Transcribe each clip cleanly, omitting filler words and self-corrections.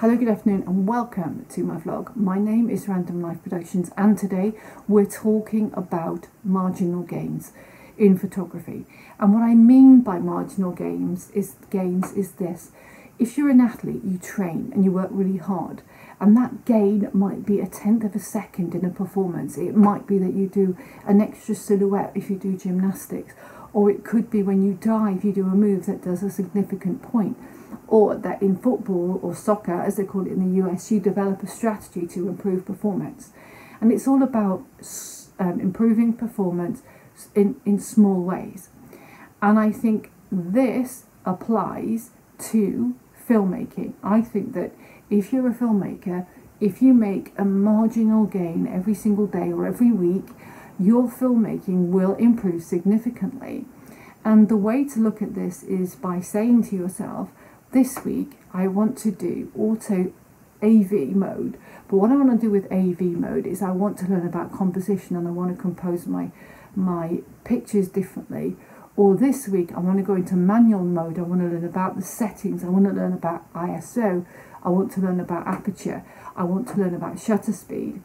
Hello, good afternoon and welcome to my vlog. My name is Random Life Productions and today we're talking about marginal gains in photography. And what I mean by marginal gains is this. If you're an athlete, you train and you work really hard, and that gain might be 1/10 of a second in a performance. It might be that you do an extra silhouette if you do gymnastics, or it could be when you dive, you do a move that does a significant point. Or that in football or soccer, as they call it in the US, you develop a strategy to improve performance. And it's all about improving performance in small ways. And I think this applies to filmmaking. I think that if you're a filmmaker, if you make a marginal gain every single day or every week, your filmmaking will improve significantly. And the way to look at this is by saying to yourself, this week I want to do auto AV mode, but what I want to do with AV mode is I want to learn about composition and I want to compose my pictures differently. Or this week I want to go into manual mode, I want to learn about the settings, I want to learn about ISO, I want to learn about aperture, I want to learn about shutter speed,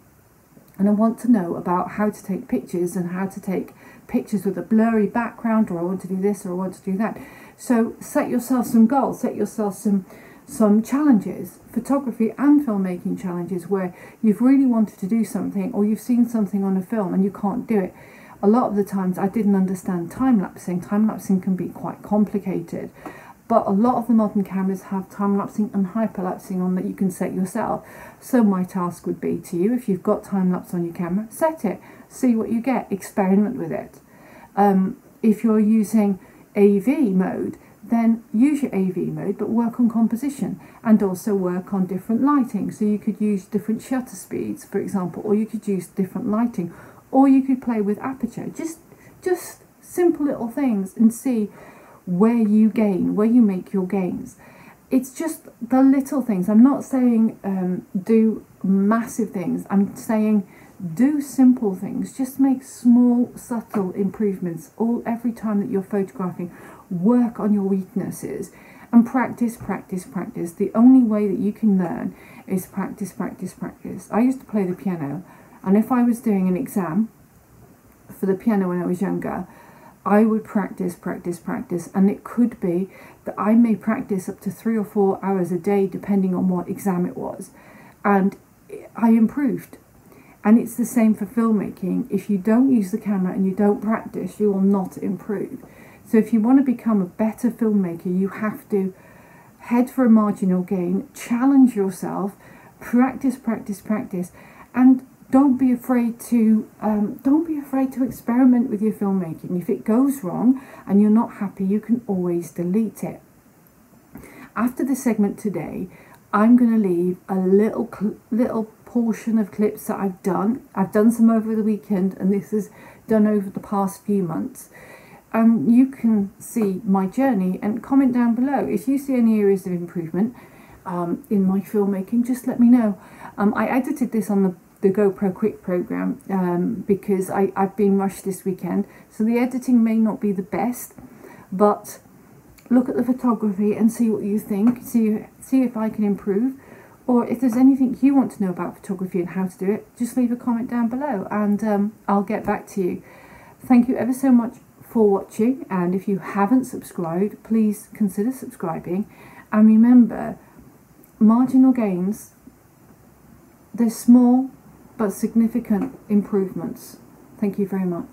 and I want to know about how to take pictures and how to take pictures with a blurry background, or I want to do this or I want to do that. So set yourself some goals, set yourself some challenges, photography and filmmaking challenges, where you've really wanted to do something or you've seen something on a film and you can't do it. A lot of the times I didn't understand time-lapsing. Time-lapsing can be quite complicated, but a lot of the modern cameras have time-lapsing and hyperlapsing on that you can set yourself. So my task would be to you, if you've got time-lapse on your camera, set it, see what you get, experiment with it. If you're using AV mode, then use your AV mode, but work on composition and also work on different lighting. So you could use different shutter speeds, for example, or you could use different lighting, or you could play with aperture. Just simple little things and see where you gain, where you make your gains. It's just the little things. I'm not saying do massive things. I'm saying do simple things. Just make small, subtle improvements every time that you're photographing. Work on your weaknesses and practice, practice, practice. The only way that you can learn is practice, practice, practice. I used to play the piano, and if I was doing an exam for the piano when I was younger, I would practice, practice, practice, and it could be that I may practice up to 3 or 4 hours a day depending on what exam it was, and I improved. And it's the same for filmmaking. If you don't use the camera and you don't practice, you will not improve. So if you want to become a better filmmaker, you have to head for a marginal gain, challenge yourself, practice, practice, practice, and don't be afraid to experiment with your filmmaking. If it goes wrong and you're not happy, you can always delete it. After the segment today, I'm going to leave a little portion of clips that I've done. I've done some over the weekend, and this is done over the past few months. You can see my journey and comment down below. If you see any areas of improvement in my filmmaking, just let me know. I edited this on the GoPro Quik program because I've been rushed this weekend, so the editing may not be the best, but look at the photography and see what you think, see if I can improve, or if there's anything you want to know about photography and how to do it, just leave a comment down below and I'll get back to you. Thank you ever so much for watching, and if you haven't subscribed, please consider subscribing, and remember, marginal gains, they're small but significant improvements. Thank you very much.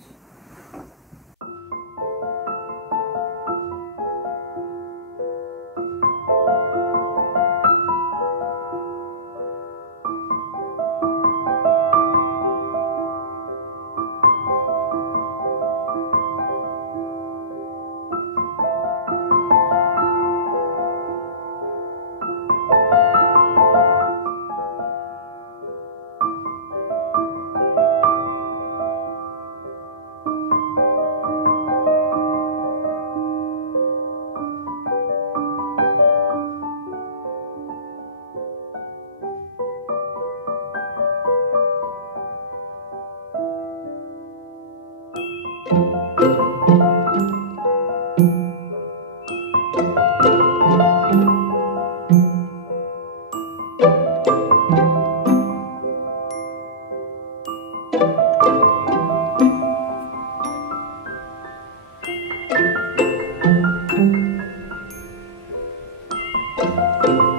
bye.